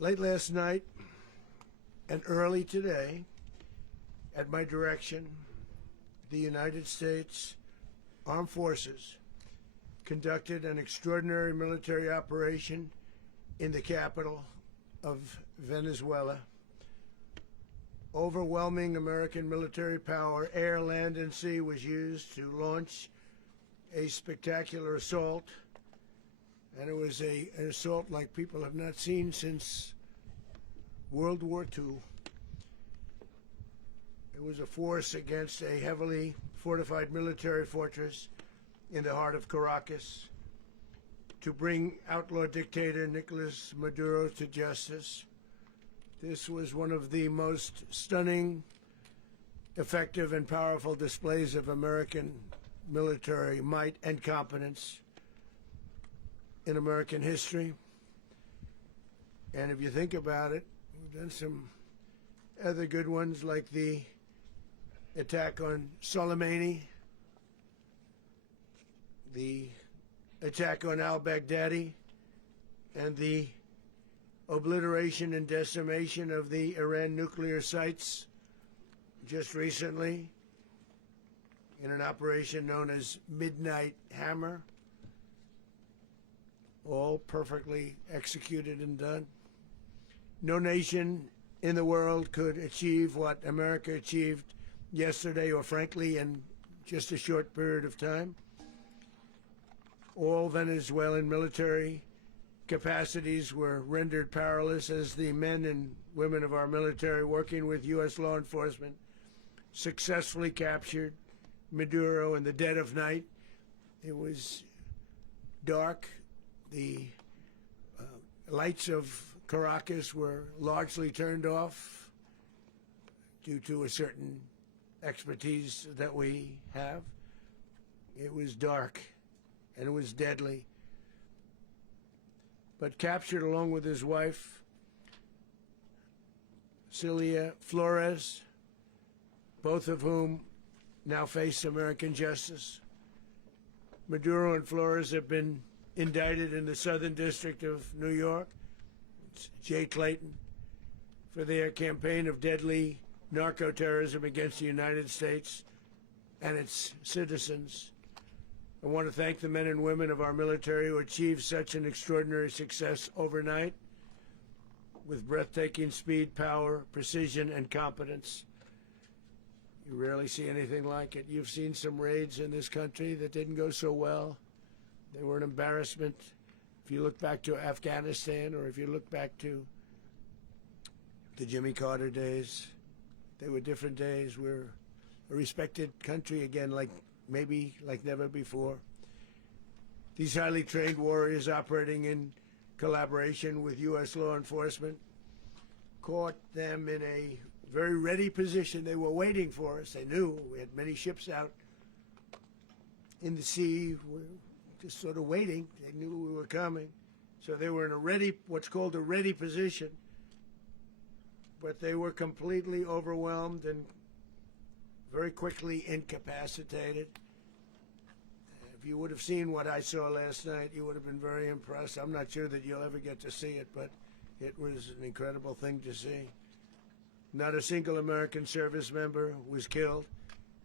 Late last night and early today, at my direction, the United States Armed Forces conducted an extraordinary military operation in the capital of Venezuela. Overwhelming American military power, air, land, and sea, was used to launch a spectacular assault. And it was an assault like people have not seen since World War II. It was a force against a heavily fortified military fortress in the heart of Caracas to bring outlaw dictator Nicolás Maduro to justice. This was one of the most stunning, effective, and powerful displays of American military might and competence in American history. And if you think about it, we've done some other good ones, like the attack on Soleimani, the attack on al-Baghdadi, and the obliteration and decimation of the Iran nuclear sites just recently in an operation known as Midnight Hammer. All perfectly executed and done. No nation in the world could achieve what America achieved yesterday, or frankly in just a short period of time. All Venezuelan military capacities were rendered powerless as the men and women of our military, working with U.S. law enforcement, successfully captured Maduro in the dead of night. It was dark. The lights of Caracas were largely turned off due to a certain expertise that we have. It was dark and it was deadly. But captured along with his wife, Celia Flores, both of whom now face American justice. Maduro and Flores have been indicted in the Southern District of New York, it's Jay Clayton, for their campaign of deadly narco-terrorism against the United States and its citizens. I want to thank the men and women of our military who achieved such an extraordinary success overnight with breathtaking speed, power, precision, and competence. You rarely see anything like it. You've seen some raids in this country that didn't go so well. They were an embarrassment. If you look back to Afghanistan, or if you look back to the Jimmy Carter days, they were different days. We're a respected country again, like never before. These highly trained warriors, operating in collaboration with U.S. law enforcement, caught them in a very ready position. They were waiting for us. They knew we had many ships out in the sea, just sort of waiting. They knew we were coming. So they were in a ready, what's called a ready position. But they were completely overwhelmed and very quickly incapacitated. If you would have seen what I saw last night, you would have been very impressed. I'm not sure that you'll ever get to see it, but it was an incredible thing to see. Not a single American service member was killed,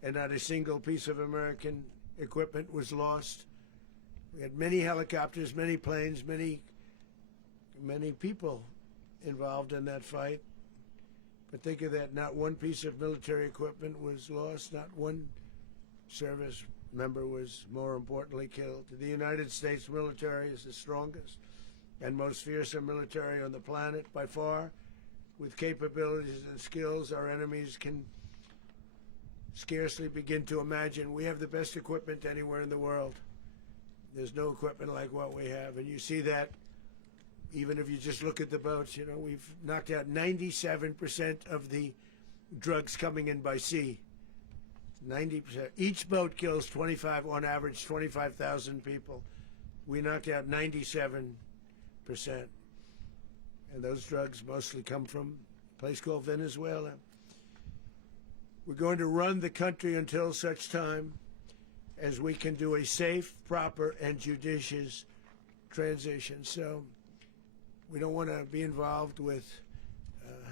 and not a single piece of American equipment was lost. We had many helicopters, many planes, many people involved in that fight. But think of that, not one piece of military equipment was lost, not one service member was, more importantly, killed. The United States military is the strongest and most fearsome military on the planet by far. With capabilities and skills our enemies can scarcely begin to imagine. We have the best equipment anywhere in the world. There's no equipment like what we have, and you see that even if you just look at the boats. You know, we've knocked out 97% of the drugs coming in by sea. 90%. Each boat kills on average 25,000 people. We knocked out 97%. And those drugs mostly come from a place called Venezuela. We're going to run the country until such time as we can do a safe, proper, and judicious transition. So We don't want to be involved with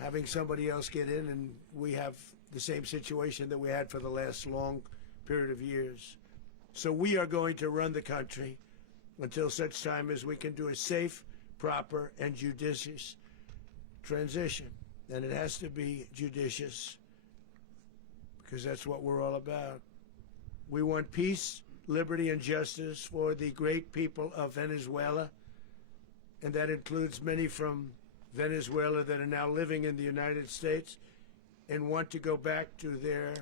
having somebody else get in, and we have the same situation that we had for the last long period of years. So we are going to run the country until such time as we can do a safe, proper, and judicious transition. And it has to be judicious, because that's what we're all about. We want peace, liberty, and justice for the great people of Venezuela, and that includes many from Venezuela that are now living in the United States and want to go back to their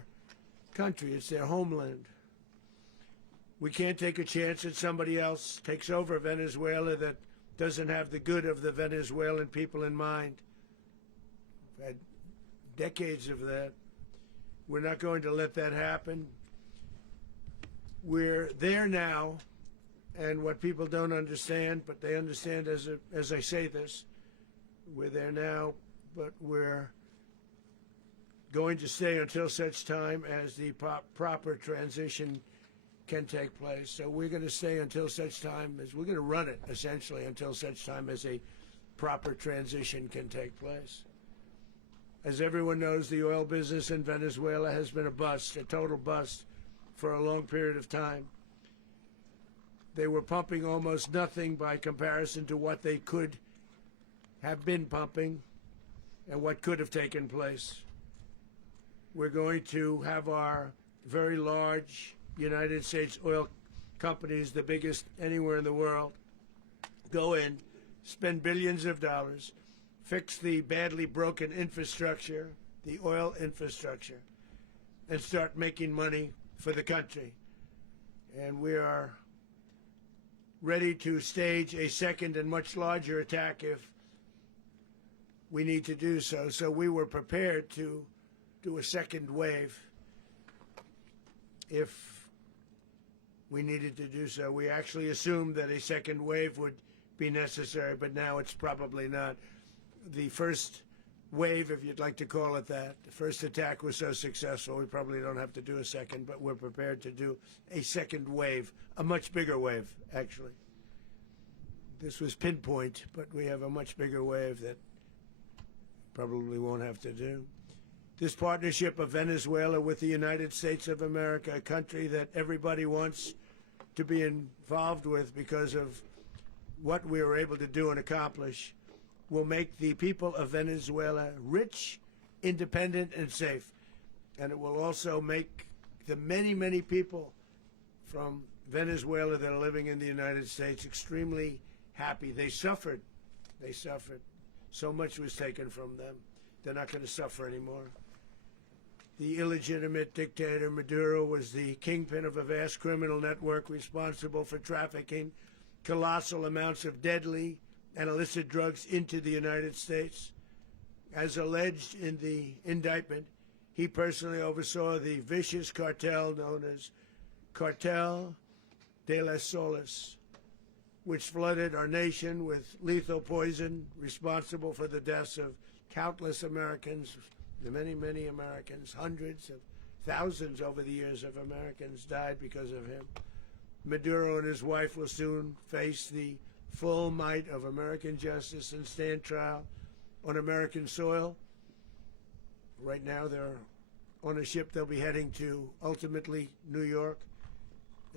country. It's their homeland. We can't take a chance that somebody else takes over Venezuela that doesn't have the good of the Venezuelan people in mind. We've had decades of that. We're not going to let that happen. We're there now, and what people don't understand, but they understand as I say this, we're there now, but we're going to stay until such time as the proper transition can take place. So we're going to stay until such time as, we're going to run it essentially until such time as a proper transition can take place. As everyone knows, the oil business in Venezuela has been a bust, a total bust, for a long period of time. They were pumping almost nothing by comparison to what they could have been pumping and what could have taken place. We're going to have our very large United States oil companies, the biggest anywhere in the world, go in, spend billions of dollars, fix the badly broken infrastructure, the oil infrastructure, and start making money for the country. And we are ready to stage a second and much larger attack if we need to do so. So we were prepared to do a second wave if we needed to do so. We actually assumed that a second wave would be necessary, but now it's probably not. The first wave, if you'd like to call it that, the first attack was so successful, we probably don't have to do a second, but we're prepared to do a second wave, a much bigger wave, actually. This was pinpoint, but we have a much bigger wave that probably won't have to do. This partnership of Venezuela with the United States of America, a country that everybody wants to be involved with because of what we were able to do and accomplish, will make the people of Venezuela rich, independent, and safe. And it will also make the many, many people from Venezuela that are living in the United States extremely happy. They suffered. They suffered. So much was taken from them. They're not going to suffer anymore. The illegitimate dictator Maduro was the kingpin of a vast criminal network responsible for trafficking colossal amounts of deadly and illicit drugs into the United States. As alleged in the indictment, he personally oversaw the vicious cartel known as Cartel de las Solas, which flooded our nation with lethal poison, responsible for the deaths of countless Americans, the many, many Americans. Hundreds of thousands over the years of Americans died because of him. Maduro and his wife will soon face the full might of American justice and stand trial on American soil. Right now they're on a ship. They'll be heading to, ultimately, New York,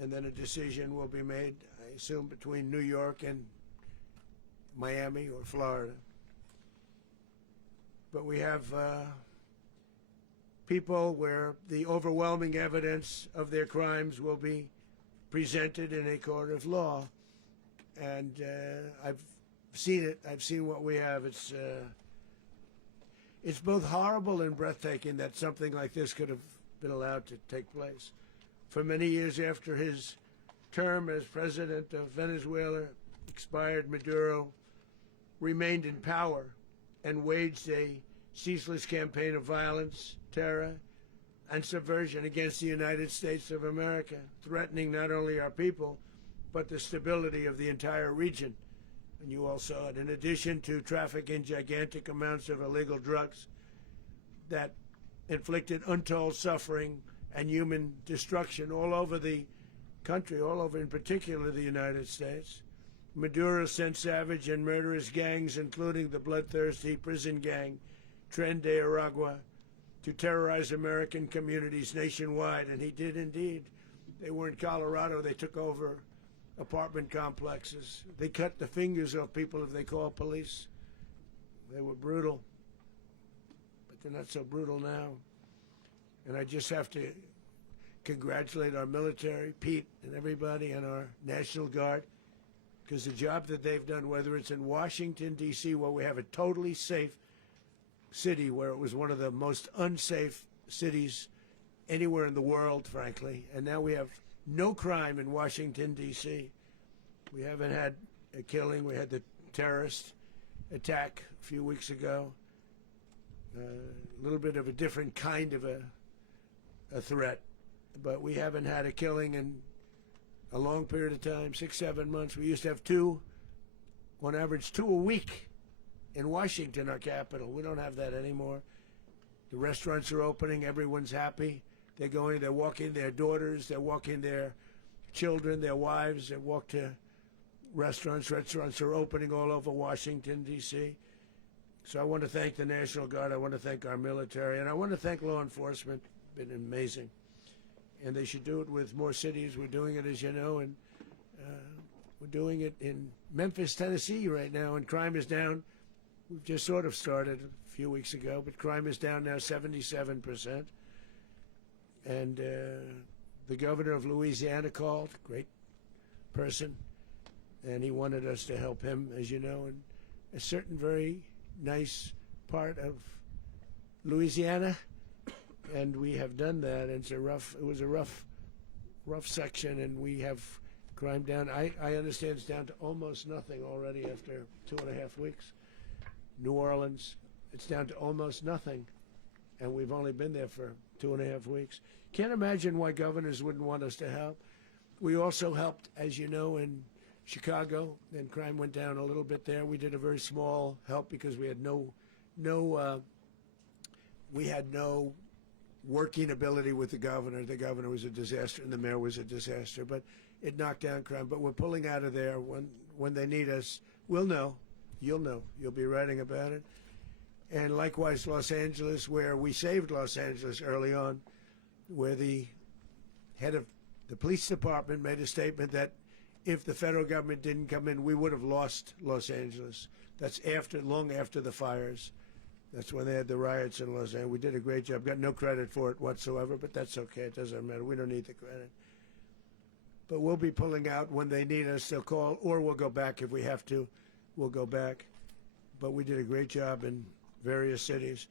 and then a decision will be made, I assume, between New York and Miami or Florida. But we have people where the overwhelming evidence of their crimes will be presented in a court of law. And I've seen it. I've seen what we have. It's both horrible and breathtaking that something like this could have been allowed to take place. For many years after his term as president of Venezuela expired, Maduro remained in power and waged a ceaseless campaign of violence, terror, and subversion against the United States of America, threatening not only our people, but the stability of the entire region. And you all saw it. In addition to trafficking gigantic amounts of illegal drugs that inflicted untold suffering and human destruction all over the country, all over, in particular, the United States, Maduro sent savage and murderous gangs, including the bloodthirsty prison gang, Tren de Aragua, to terrorize American communities nationwide, and he did indeed. They were in Colorado. They took over apartment complexes. They cut the fingers off people if they called police. They were brutal, but they're not so brutal now. And I just have to congratulate our military, Pete and everybody, and our National Guard, because the job that they've done, whether it's in Washington, D.C., where we have a totally safe city, where it was one of the most unsafe cities anywhere in the world, frankly, and now we have no crime in Washington, D.C. We haven't had a killing. We had the terrorist attack a few weeks ago. A little bit of a different kind of a threat, but we haven't had a killing in a long period of time, 6, 7 months. We used to have two, on average, 2 a week in Washington, our capital. We don't have that anymore. The restaurants are opening. Everyone's happy. They're going, they're walking their daughters, they're walking their children, their wives. They walk to restaurants. Restaurants are opening all over Washington, D.C. So I want to thank the National Guard. I want to thank our military. And I want to thank law enforcement. Been amazing. And they should do it with more cities. We're doing it, as you know, and we're doing it in Memphis, Tennessee right now, and crime is down. We've just sort of started a few weeks ago, but crime is down now 77%. And the governor of Louisiana called, great person, and he wanted us to help him, as you know, in a certain very nice part of Louisiana. And we have done that. It was a rough section, and we have crime down. I understand it's down to almost nothing already after 2.5 weeks. New Orleans, it's down to almost nothing, and we've only been there for 2.5 weeks. Can't imagine why governors wouldn't want us to help. We also helped, as you know, in Chicago, and crime went down a little bit there. We did a very small help because we had no working ability with the governor. The governor was a disaster, and the mayor was a disaster, but it knocked down crime. But we're pulling out of there. When they need us, we'll know. You'll know. You'll be writing about it. And likewise, Los Angeles, where we saved Los Angeles early on, where the head of the police department made a statement that if the federal government didn't come in, we would have lost Los Angeles. That's long after the fires. That's when they had the riots in Los Angeles. We did a great job. Got no credit for it whatsoever, but that's okay. It doesn't matter. We don't need the credit. But we'll be pulling out when they need us. They'll call, or we'll go back if we have to. We'll go back. But we did a great job in various cities.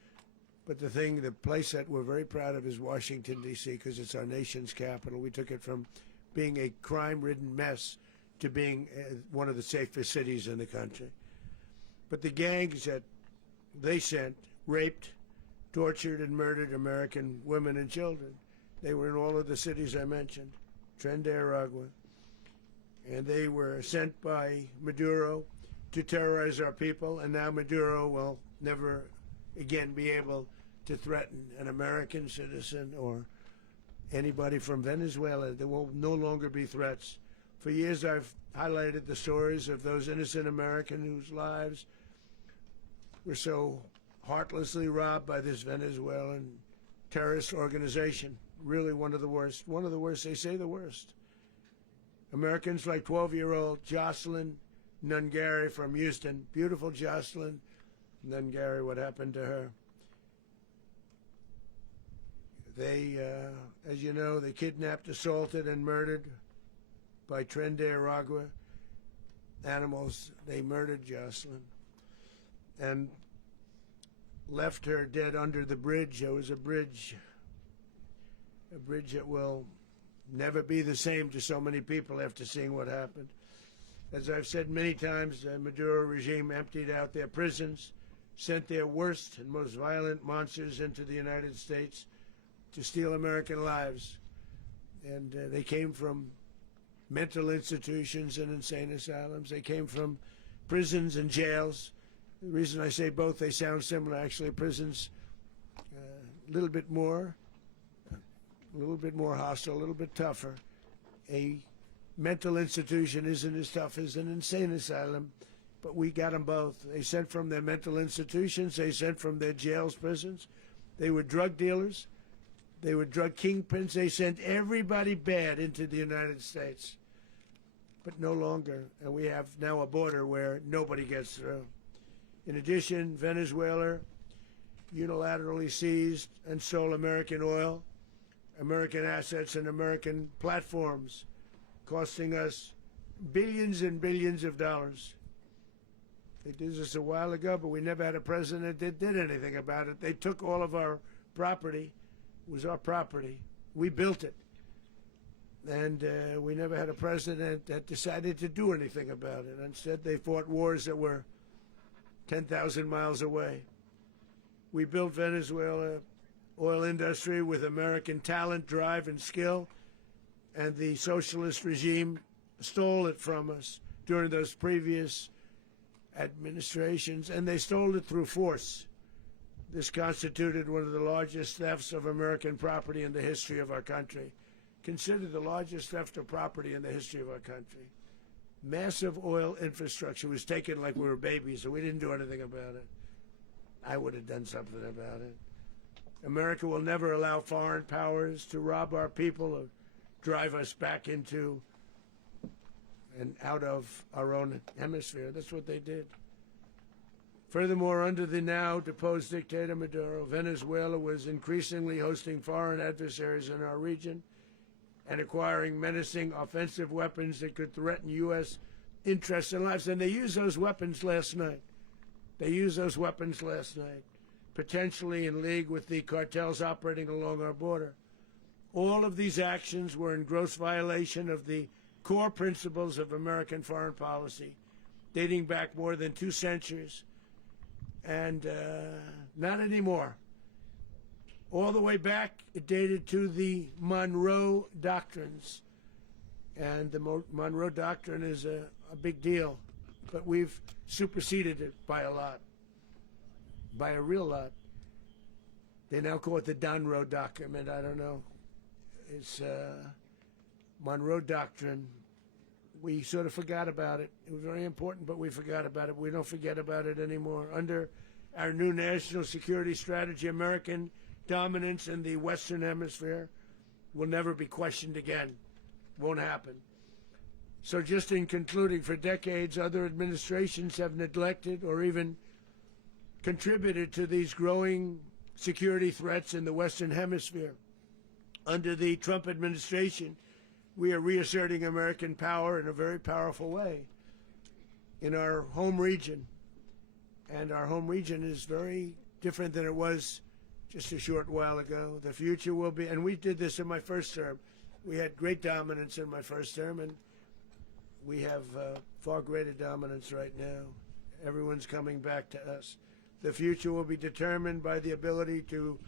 But the place that we're very proud of is Washington, D.C., because it's our nation's capital. We took it from being a crime-ridden mess to being one of the safest cities in the country. But the gangs that they sent raped, tortured, and murdered American women and children. They were in all of the cities I mentioned, Tren de Aragua. And they were sent by Maduro to terrorize our people, and now Maduro will never again be able to threaten an American citizen or anybody from Venezuela. There will no longer be threats. For years I've highlighted the stories of those innocent Americans whose lives were so heartlessly robbed by this Venezuelan terrorist organization. Really one of the worst. One of the worst, they say the worst. Americans like 12-year-old Jocelyn Nungary from Houston. Beautiful Jocelyn Nungary, what happened to her? They, as you know, they kidnapped, assaulted, and murdered by Tren de Aragua animals. They murdered Jocelyn and left her dead under the bridge. There was a bridge that will never be the same to so many people after seeing what happened. As I've said many times, the Maduro regime emptied out their prisons, sent their worst and most violent monsters into the United States to steal American lives. And they came from mental institutions and insane asylums. They came from prisons and jails. The reason I say both, they sound similar. Actually, prisons a little bit more hostile, a little bit tougher. A mental institution isn't as tough as an insane asylum, but we got them both. They sent from their mental institutions, they sent from their jails, prisons. They were drug dealers, they were drug kingpins. They sent everybody bad into the United States, but no longer. And we have now a border where nobody gets through. In addition, Venezuela unilaterally seized and sold American oil, American assets, and American platforms, costing us billions and billions of dollars. They did this a while ago, but we never had a president that did anything about it. They took all of our property. It was our property. We built it. And we never had a president that decided to do anything about it. Instead, they fought wars that were 10,000 miles away. We built Venezuela oil industry with American talent, drive, and skill, and the socialist regime stole it from us during those previous administrations, and they stole it through force. This constituted one of the largest thefts of American property in the history of our country. Considered the largest theft of property in the history of our country. Massive oil infrastructure was taken like we were babies, and we didn't do anything about it. I would have done something about it. America will never allow foreign powers to rob our people or drive us back into and out of our own hemisphere. That's what they did. Furthermore, under the now deposed dictator Maduro, Venezuela was increasingly hosting foreign adversaries in our region and acquiring menacing offensive weapons that could threaten U.S. interests and lives. And they used those weapons last night. Potentially in league with the cartels operating along our border. All of these actions were in gross violation of the core principles of American foreign policy, dating back more than 2 centuries, and not anymore. All the way back, it dated to the Monroe Doctrines, and the Monroe Doctrine is a big deal, but we've superseded it by a lot, by a real lot. They now call it the Monroe Document. I don't know. It's Monroe Doctrine. We sort of forgot about it. It was very important, but we forgot about it. We don't forget about it anymore. Under our new national security strategy, American dominance in the Western Hemisphere will never be questioned again. Won't happen. So just in concluding, for decades, other administrations have neglected or even contributed to these growing security threats in the Western Hemisphere. Under the Trump administration, we are reasserting American power in a very powerful way in our home region. And our home region is very different than it was just a short while ago. The future will be, and we did this in my first term. We had great dominance in my first term, and we have far greater dominance right now. Everyone's coming back to us. The future will be determined by the ability to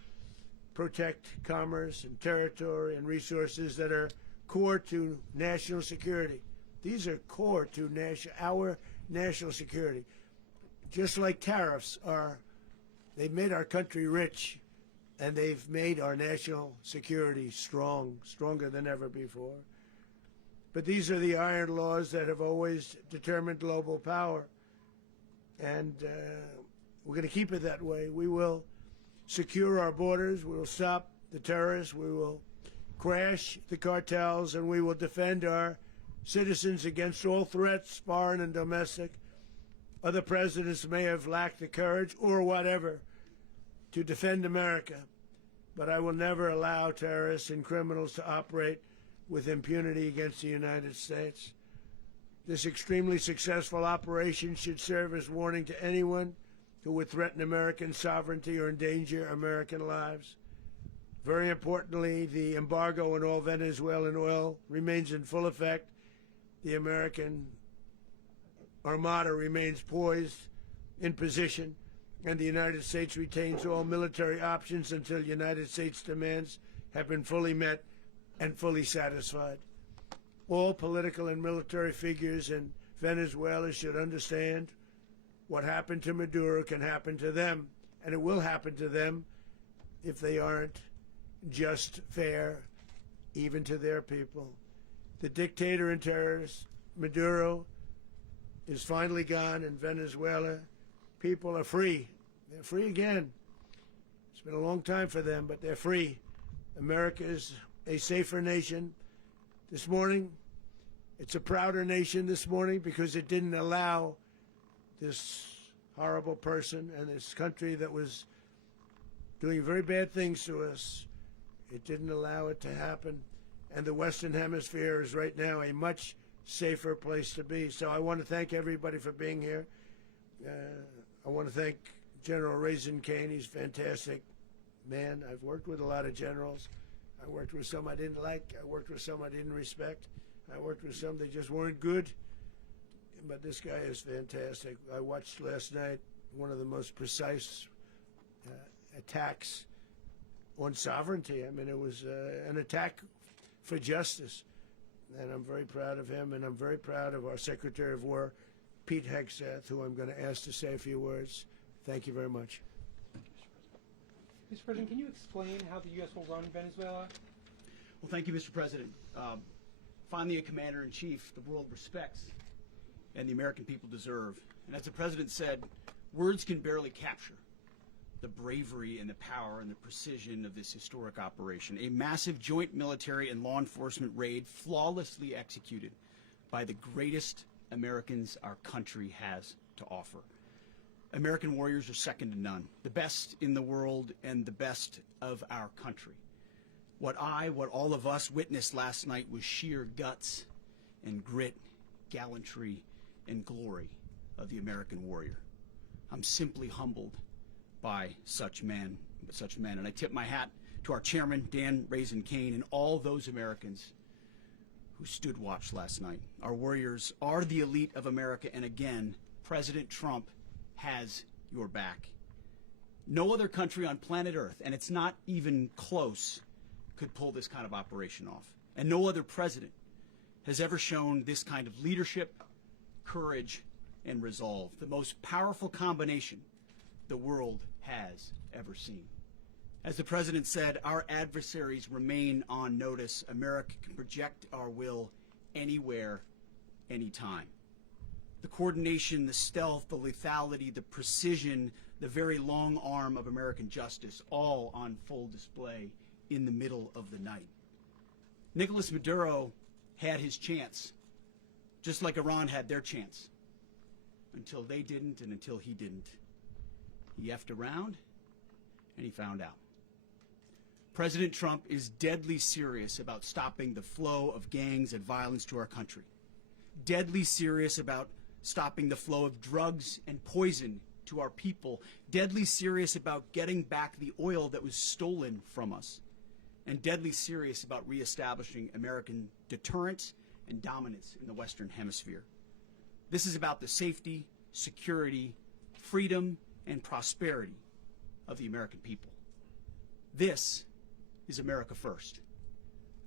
protect commerce and territory and resources that are core to national security. These are core to our national security. Just like tariffs are, they've made our country rich, and they've made our national security strong, stronger than ever before. But these are the iron laws that have always determined global power, and we're going to keep it that way. We will secure our borders, we will stop the terrorists, we will crash the cartels, and we will defend our citizens against all threats, foreign and domestic. Other presidents may have lacked the courage or whatever to defend America, but I will never allow terrorists and criminals to operate with impunity against the United States. This extremely successful operation should serve as warning to anyone who would threaten American sovereignty or endanger American lives. Very importantly, the embargo on all Venezuelan oil remains in full effect. The American Armada remains poised in position, and the United States retains all military options until United States demands have been fully met and fully satisfied. All political and military figures in Venezuela should understand what happened to Maduro can happen to them, and it will happen to them if they aren't just fair, even to their people. The dictator and terrorist, Maduro, is finally gone in Venezuela. People are free. They're free again. It's been a long time for them, but they're free. America is a safer nation. This morning, it's a prouder nation this morning because it didn't allow this horrible person and this country that was doing very bad things to us. It didn't allow it to happen. And the Western Hemisphere is right now a much safer place to be. So I want to thank everybody for being here. I want to thank General Raising Cane. He's a fantastic man. I've worked with a lot of generals. I worked with some I didn't like. I worked with some I didn't respect. I worked with some that just weren't good. But this guy is fantastic. I watched last night one of the most precise attacks on sovereignty. I mean, it was an attack for justice. And I'm very proud of him, and I'm very proud of our Secretary of War, Pete Hegseth, who I'm going to ask to say a few words. Thank you very much. Mr. President, can you explain how the U.S. will run Venezuela? Well, thank you, Mr. President. Finally, a commander-in-chief the world respects and the American people deserve. And as the President said, words can barely capture the bravery and the power and the precision of this historic operation. A massive joint military and law enforcement raid flawlessly executed by the greatest Americans our country has to offer. American warriors are second to none, the best in the world and the best of our country. What all of us witnessed last night was sheer guts and grit, gallantry and glory of the American warrior. I'm simply humbled by such men, and I tip my hat to our chairman, Dan Raising Cane, and all those Americans who stood watch last night. Our warriors are the elite of America, and again, President Trump has your back. No other country on planet Earth, and it's not even close, could pull this kind of operation off. And no other president has ever shown this kind of leadership, courage, and resolve. The most powerful combination the world has ever seen. As the President said, our adversaries remain on notice. America can project our will anywhere, anytime. The coordination, the stealth, the lethality, the precision, the very long arm of American justice, all on full display in the middle of the night. Nicolás Maduro had his chance, just like Iran had their chance, until they didn't and until he didn't. He effed around, and he found out. President Trump is deadly serious about stopping the flow of gangs and violence to our country. Deadly serious about stopping the flow of drugs and poison to our people. Deadly serious about getting back the oil that was stolen from us. And deadly serious about reestablishing American deterrence and dominance in the Western Hemisphere. This is about the safety, security, freedom, and prosperity of the American people. This is America first.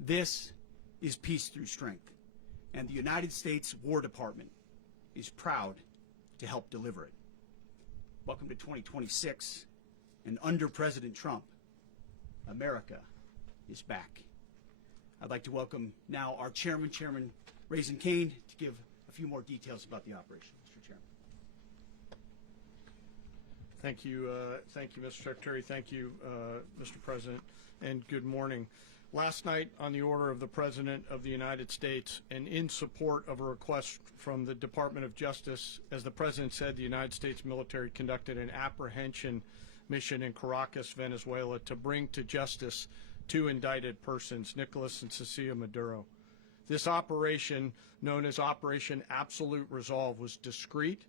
This is peace through strength. And the United States War Department is proud to help deliver it. Welcome to 2026, and under President Trump, America is back. I'd like to welcome now our chairman, Chairman Raising Cane, to give a few more details about the operation. Mr. Chairman. Thank you, Mr. Secretary. Thank you, Mr. President, and good morning. Last night, on the order of the President of the United States and in support of a request from the Department of Justice, as the President said, the United States military conducted an apprehension mission in Caracas, Venezuela, to bring to justice two indicted persons, Nicolás and Cecilia Maduro. This operation, known as Operation Absolute Resolve, was discreet,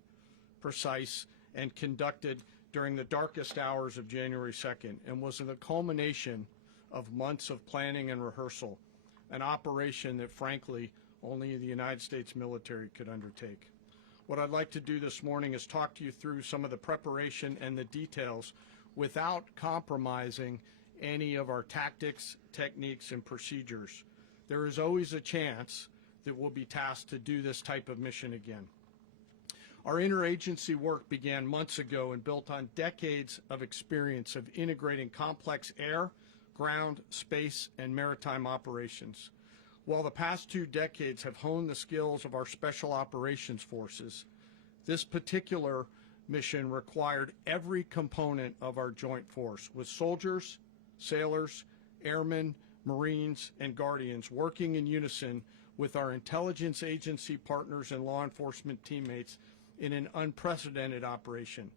precise, and conducted during the darkest hours of January 2nd and was the culmination of months of planning and rehearsal, an operation that, frankly, only the United States military could undertake. What I'd like to do this morning is talk to you through some of the preparation and the details without compromising any of our tactics, techniques, and procedures. There is always a chance that we'll be tasked to do this type of mission again. Our interagency work began months ago and built on decades of experience of integrating complex air, ground, space, and maritime operations. While the past 2 decades have honed the skills of our Special Operations Forces, this particular mission required every component of our joint force, with soldiers, sailors, airmen, Marines, and Guardians working in unison with our intelligence agency partners and law enforcement teammates in an unprecedented operation.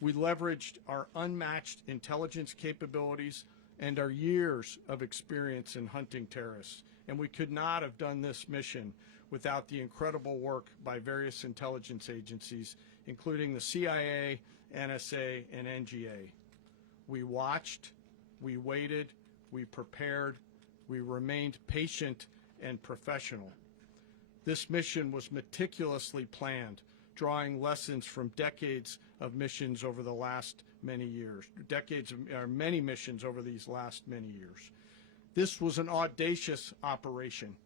We leveraged our unmatched intelligence capabilities and our years of experience in hunting terrorists, and we could not have done this mission without the incredible work by various intelligence agencies, including the CIA, NSA, and NGA. We watched, we waited, we prepared, we remained patient and professional. This mission was meticulously planned, drawing lessons from decades of missions over the last many years, many missions over these last many years. This was an audacious operation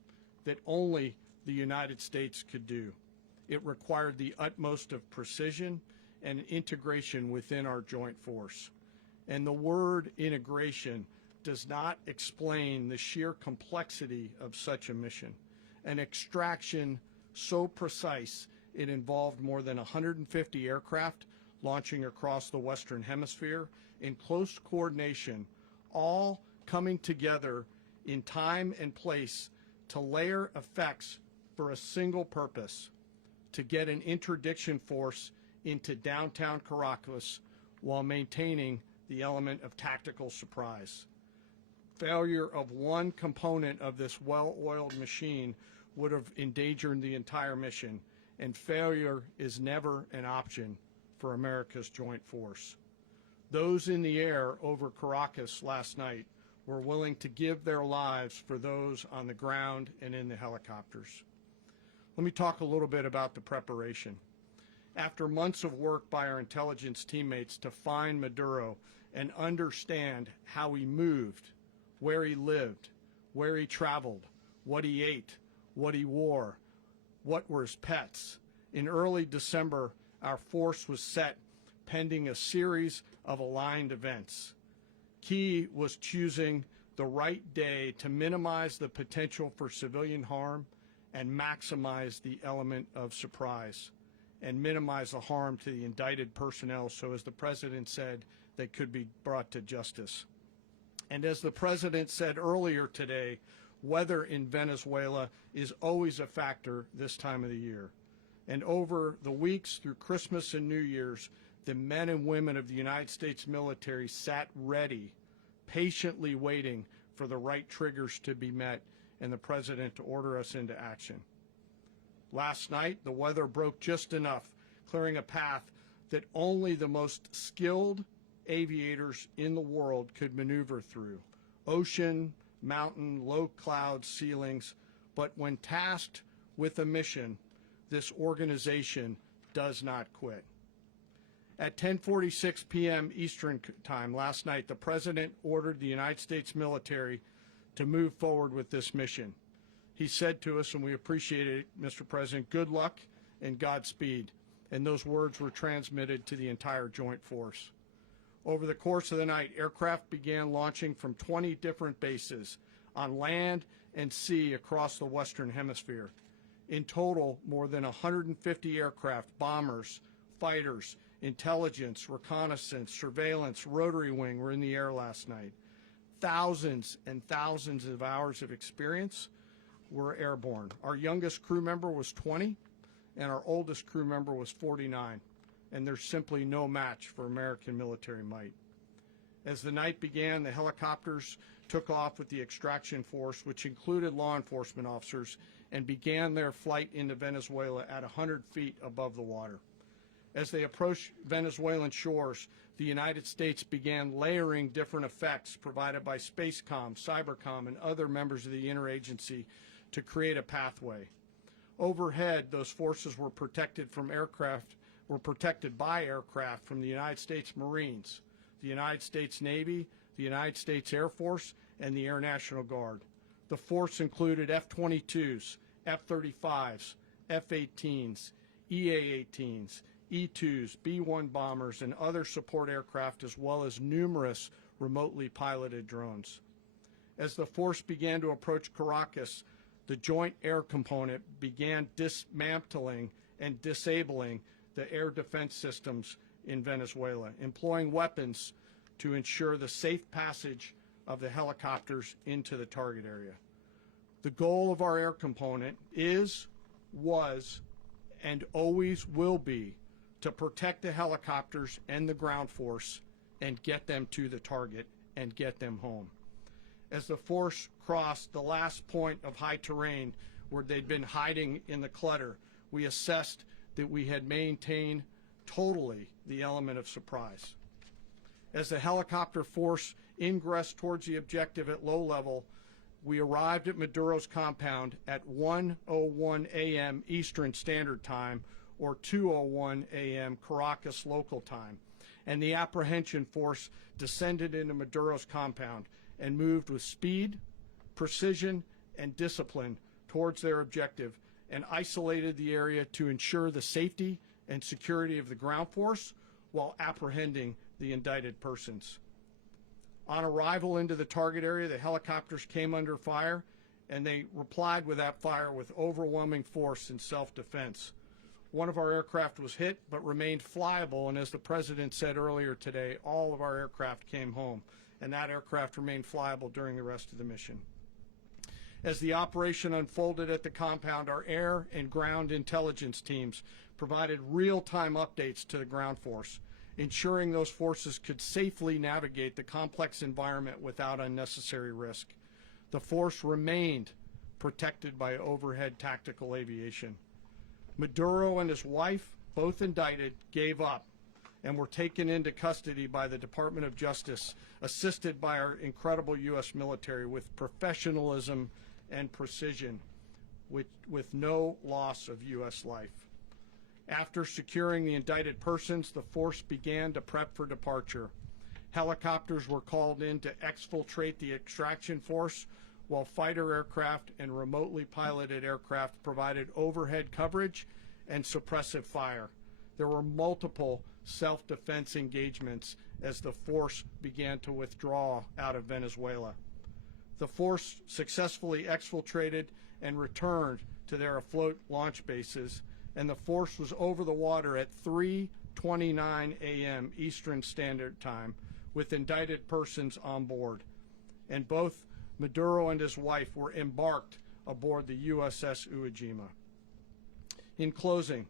that only the United States could do. It required the utmost of precision and integration within our joint force. And the word integration does not explain the sheer complexity of such a mission. An extraction so precise it involved more than 150 aircraft launching across the Western Hemisphere in close coordination, all coming together in time and place to layer effects for a single purpose: to get an interdiction force into downtown Caracas while maintaining the element of tactical surprise. Failure of one component of this well-oiled machine would have endangered the entire mission, and failure is never an option for America's joint force. Those in the air over Caracas last night were willing to give their lives for those on the ground and in the helicopters. Let me talk a little bit about the preparation. After months of work by our intelligence teammates to find Maduro and understand how he moved, where he lived, where he traveled, what he ate, what he wore, what were his pets, in early December, our force was set pending a series of aligned events. Key was choosing the right day to minimize the potential for civilian harm and maximize the element of surprise, and minimize the harm to the indicted personnel so, as the President said, they could be brought to justice. And as the President said earlier today, weather in Venezuela is always a factor this time of the year. And over the weeks through Christmas and New Year's, the men and women of the United States military sat ready, patiently waiting for the right triggers to be met and the President to order us into action. Last night, the weather broke just enough, clearing a path that only the most skilled aviators in the world could maneuver through. Ocean, mountain, low cloud ceilings, but when tasked with a mission, this organization does not quit. At 10:46 p.m. Eastern Time last night, the President ordered the United States military to move forward with this mission. He said to us, and we appreciate it, Mr. President, good luck and Godspeed. And those words were transmitted to the entire joint force. Over the course of the night, aircraft began launching from 20 different bases on land and sea across the Western Hemisphere. In total, more than 150 aircraft, bombers, fighters, intelligence, reconnaissance, surveillance, rotary wing were in the air last night. Thousands and thousands of hours of experience were airborne. Our youngest crew member was 20, and our oldest crew member was 49, and there's simply no match for American military might. As the night began, the helicopters took off with the extraction force, which included law enforcement officers, and began their flight into Venezuela at 100 feet above the water. As they approached Venezuelan shores, the United States began layering different effects provided by Spacecom, Cybercom, and other members of the interagency to create a pathway. Overhead, those forces were protected by aircraft from the United States Marines, the United States Navy, the United States Air Force, and the Air National Guard. The force included F-22s, F-35s, F-18s, EA-18s, E-2s, B-1 bombers, and other support aircraft, as well as numerous remotely piloted drones. As the force began to approach Caracas, the Joint Air Component began dismantling and disabling the air defense systems in Venezuela, employing weapons to ensure the safe passage of the helicopters into the target area. The goal of our air component is, was, and always will be to protect the helicopters and the ground force and get them to the target and get them home. As the force crossed the last point of high terrain where they'd been hiding in the clutter, we assessed that we had maintained totally the element of surprise. As the helicopter force ingressed towards the objective at low level, we arrived at Maduro's compound at 1:01 a.m. Eastern Standard Time, or 2:01 a.m. Caracas local time, and the apprehension force descended into Maduro's compound and moved with speed, precision, and discipline towards their objective and isolated the area to ensure the safety and security of the ground force while apprehending the indicted persons. On arrival into the target area, the helicopters came under fire, and they replied with that fire with overwhelming force in self-defense. One of our aircraft was hit but remained flyable, and as the President said earlier today, all of our aircraft came home, and that aircraft remained flyable during the rest of the mission. As the operation unfolded at the compound, our air and ground intelligence teams provided real-time updates to the ground force, ensuring those forces could safely navigate the complex environment without unnecessary risk. The force remained protected by overhead tactical aviation. Maduro and his wife, both indicted, gave up and were taken into custody by the Department of Justice, assisted by our incredible U.S. military with professionalism and precision, with no loss of U.S. life. After securing the indicted persons, the force began to prep for departure. Helicopters were called in to exfiltrate the extraction force, while fighter aircraft and remotely piloted aircraft provided overhead coverage and suppressive fire. There were multiple self-defense engagements as the force began to withdraw out of Venezuela. The force successfully exfiltrated and returned to their afloat launch bases, and the force was over the water at 3:29 a.m. Eastern Standard Time with indicted persons on board. And both Maduro and his wife were embarked aboard the USS Iwo Jima. In closing,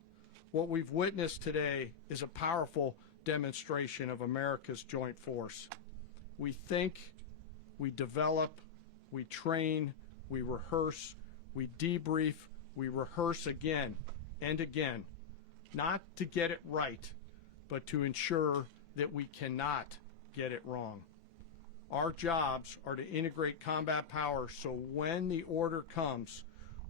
what we've witnessed today is a powerful demonstration of America's joint force. We think, we develop, we train, we rehearse, we debrief, we rehearse again and again, not to get it right, but to ensure that we cannot get it wrong. Our jobs are to integrate combat power so when the order comes,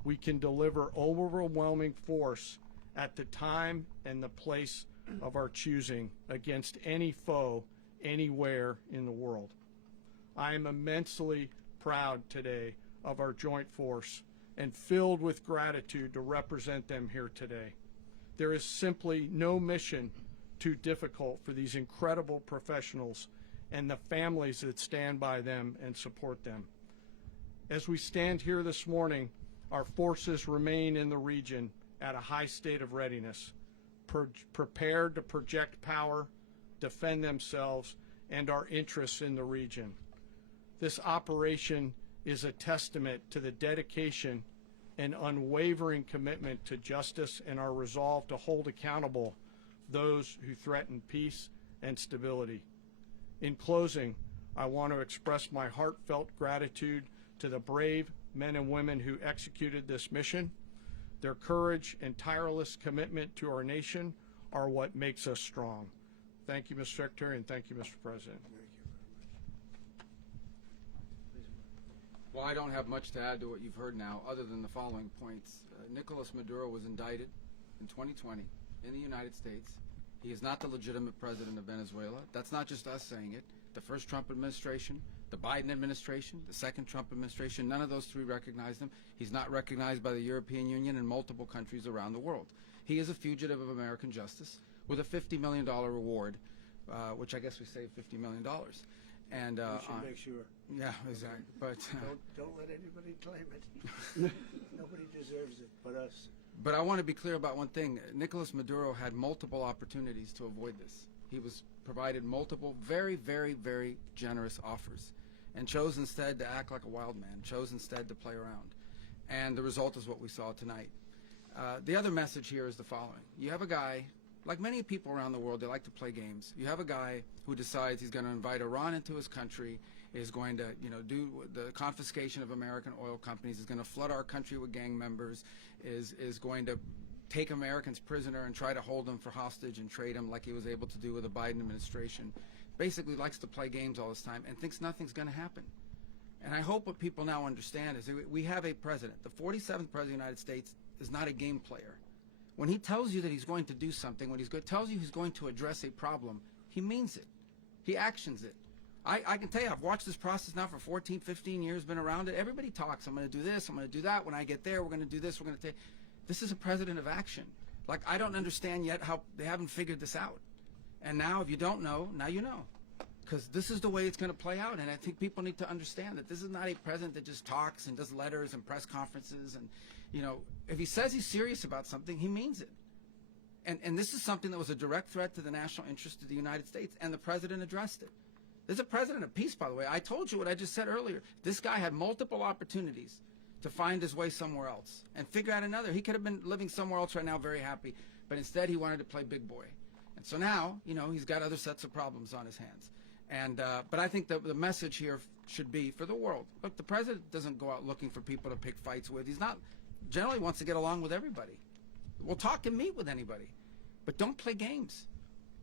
we can deliver overwhelming force at the time and the place of our choosing against any foe anywhere in the world. I am immensely proud today of our joint force and filled with gratitude to represent them here today. There is simply no mission too difficult for these incredible professionals and the families that stand by them and support them. As we stand here this morning, our forces remain in the region at a high state of readiness, prepared to project power, defend themselves, and our interests in the region. This operation is a testament to the dedication and unwavering commitment to justice and our resolve to hold accountable those who threaten peace and stability. In closing, I want to express my heartfelt gratitude to the brave men and women who executed this mission. Their courage and tireless commitment to our nation are what makes us strong. Thank you, Mr. Secretary, and thank you, Mr. President. Well, I don't have much to add to what you've heard now, other than the following points. Nicolás Maduro was indicted in 2020 in the United States. He is not the legitimate president of Venezuela. That's not just us saying it. The first Trump administration, the Biden administration, the second Trump administration, none of those three recognized him. He's not recognized by the European Union and multiple countries around the world. He is a fugitive of American justice with a $50 million reward, which I guess we saved $50 million. And We should make sure. yeah, exactly. But Don't let anybody claim it. Nobody deserves it but us. but I want to be clear about one thing. Nicolás Maduro had multiple opportunities to avoid this. He was provided multiple very, very, very generous offers, and chose instead to act like a wild man. Chose instead to play around, and the result is what we saw tonight. The other message here is the following. You have a guy, like many people around the world, they like to play games. You have a guy who decides he's going to invite Iran into his country, is going to, do the confiscation of American oil companies, is going to flood our country with gang members, is going to take Americans prisoner and try to hold them for hostage and trade them like he was able to do with the Biden administration. Basically likes to play games all this time and thinks nothing's going to happen. And I hope what people now understand is that we have a president. The 47th president of the United States is not a game player. When he tells you that he's going to do something, when tells you he's going to address a problem, he means it. He actions it. I can tell you, I've watched this process now for 14, 15 years, been around it. Everybody talks. I'm going to do this. I'm going to do that. When I get there, we're going to do this. We're going to take. This is a president of action. Like, I don't understand yet how they haven't figured this out. And now, if you don't know, now you know. Because this is the way it's going to play out. And I think people need to understand that this is not a president that just talks and does letters and press conferences. And, if he says he's serious about something, he means it. And this is something that was a direct threat to the national interest of the United States, and the president addressed it. There's a president of peace, by the way. I told you what I just said earlier. This guy had multiple opportunities to find his way somewhere else and figure out another. He could have been living somewhere else right now very happy, but instead he wanted to play big boy. And so now, he's got other sets of problems on his hands. And but I think the message here should be for the world. Look, the president doesn't go out looking for people to pick fights with. He's not generally wants to get along with everybody. We'll talk and meet with anybody, but don't play games.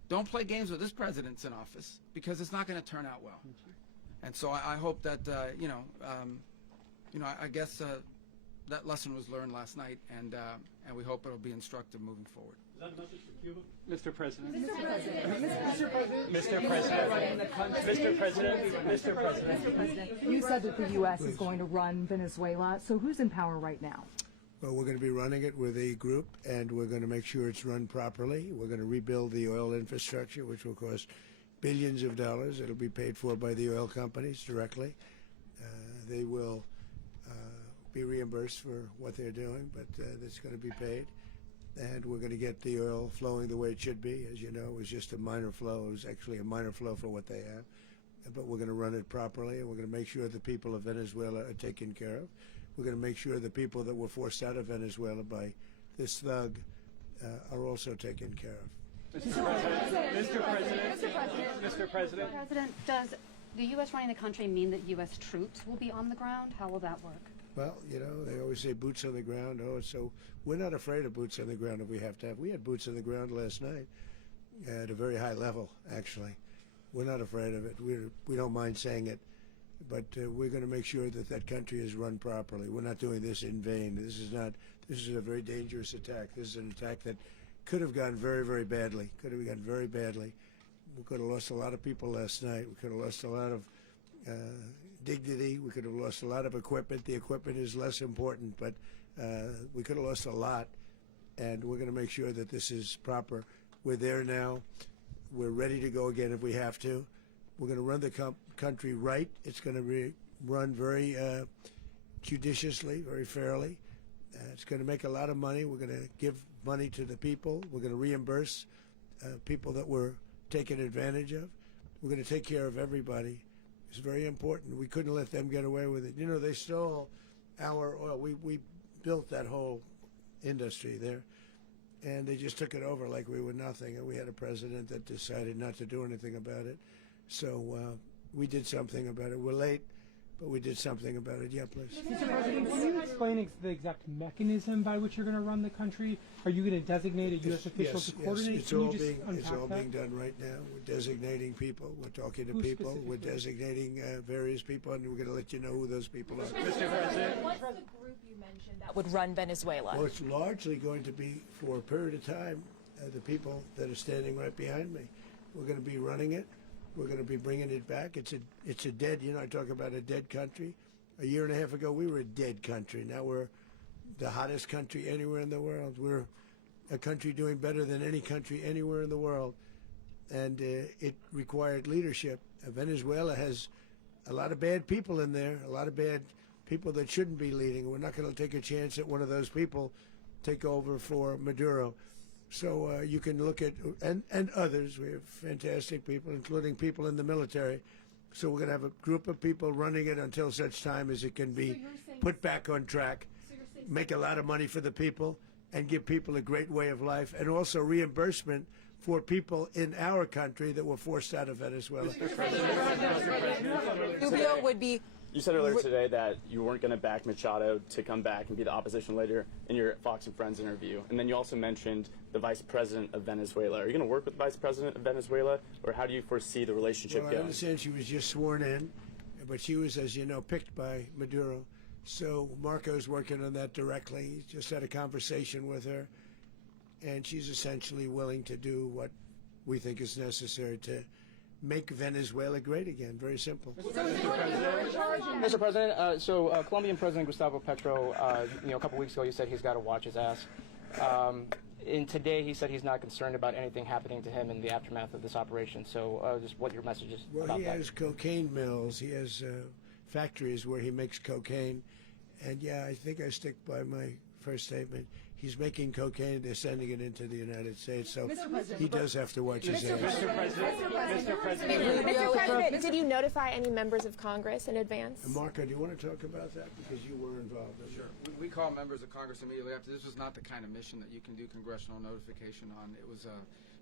Don't play games with this president's in office, because it's not going to turn out well. And so I hope that I guess that lesson was learned last night, and we hope it'll be instructive moving forward. Is that a message for Cuba? Mr. President. Mr. President. You said that the U.S. is going to run Venezuela. So who's in power right now? Well, we're going to be running it with a group, and we're going to make sure it's run properly. We're going to rebuild the oil infrastructure, which will cost billions of dollars. It'll be paid for by the oil companies directly. They will be reimbursed for what they're doing, but it's going to be paid. And we're going to get the oil flowing the way it should be. As you know, it was just a minor flow. It was actually a minor flow for what they have. But we're going to run it properly, and we're going to make sure the people of Venezuela are taken care of. We're going to make sure the people that were forced out of Venezuela by this thug are also taken care of. Mr. President. Does the U.S. running the country mean that U.S. troops will be on the ground? How will that work? Well, they always say boots on the ground. Oh, so we're not afraid of boots on the ground if we have to have. We had boots on the ground last night at a very high level, actually. We're not afraid of it. We don't mind saying it. But we're going to make sure that that country is run properly. We're not doing this in vain. This is a very dangerous attack. This is an attack that could have gone very, very badly. Could have gone very badly. We could have lost a lot of people last night. We could have lost a lot of dignity. We could have lost a lot of equipment. The equipment is less important, but we could have lost a lot. And we're going to make sure that this is proper. We're there now. We're ready to go again if we have to. We're going to run the country right. It's going to be run very judiciously, very fairly. It's going to make a lot of money. We're going to give money to the people. We're going to reimburse people that were taken advantage of. We're going to take care of everybody. It's very important. We couldn't let them get away with it. They stole our oil. We built that whole industry there, and they just took it over like we were nothing. And we had a president that decided not to do anything about it. So we did something about it. We're late, but we did something about it. Yeah, please. Mr. President, can you explain the exact mechanism by which you're going to run the country? Are you going to designate a U.S. official to coordinate? It's all being done right now. We're designating people. We're talking to people. We're designating various people, and we're going to let you know who those people are. Mr. President. What's the group you mentioned that would run Venezuela? Well, it's largely going to be, for a period of time, the people that are standing right behind me. We're going to be running it. We're going to be bringing it back. It's a dead, I talk about a dead country. A year and a half ago, we were a dead country. Now we're the hottest country anywhere in the world. We're a country doing better than any country anywhere in the world. And it required leadership, Venezuela has a lot of bad people in there, a lot of bad people that shouldn't be leading. We're not going to take a chance that one of those people take over for Maduro. So you can look at, and others, we have fantastic people, including people in the military. So we're going to have a group of people running it until such time as it can be put back on track, make a lot of money for the people, and give people a great way of life, and also reimbursement for people in our country that were forced out of Venezuela. Rubio would be. You said earlier today that you weren't going to back Machado to come back and be the opposition leader in your Fox and Friends interview. And then you also mentioned the vice president of Venezuela. Are you going to work with the vice president of Venezuela, or how do you foresee the relationship Well, going? I understand she was just sworn in, but she was, as you know, picked by Maduro. So Marco's working on that directly. He just had a conversation with her, and she's essentially willing to do what we think is necessary to make Venezuela great again. Very simple. Mr. President, Colombian President Gustavo Petro, a couple weeks ago, you said he's got to watch his ass. And today, he said he's not concerned about anything happening to him in the aftermath of this operation. So, just what your message is Well, about he that. has cocaine mills. He has factories where he makes cocaine. And yeah, I think I stick by my first statement. He's making cocaine. They're sending it into the United States. So he does have to watch his ass. Mr. President, did you notify any members of Congress in advance? Marco, do you want to talk about that? Because you were involved in it. Sure. We call members of Congress immediately after. This was not the kind of mission that you can do congressional notification on. It was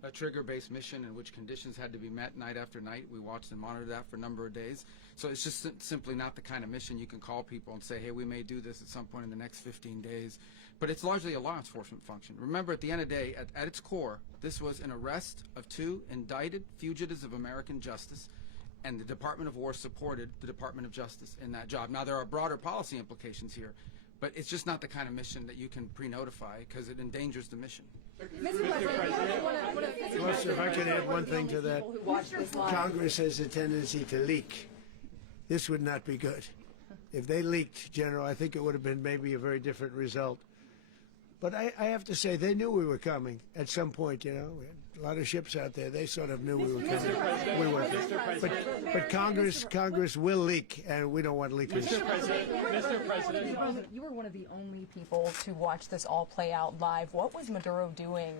a trigger-based mission in which conditions had to be met night after night. We watched and monitored that for a number of days. So it's just simply not the kind of mission you can call people and say, hey, we may do this at some point in the next 15 days. But it's largely a law enforcement function. Remember, at the end of the day, at its core, this was an arrest of 2 indicted fugitives of American justice, and the Department of War supported the Department of Justice in that job. Now, there are broader policy implications here, but it's just not the kind of mission that you can pre-notify because it endangers the mission. Well, sir, if I could add one thing to that. Congress has a tendency to leak. This would not be good. If they leaked, General, I think it would have been maybe a very different result. But I have to say, they knew we were coming at some point, you know. We had a lot of ships out there. They sort of knew we were coming. We were. But Congress will leak, and we don't want leakers. Mr. President, you were one of the only people to watch this all play out live. What was Maduro doing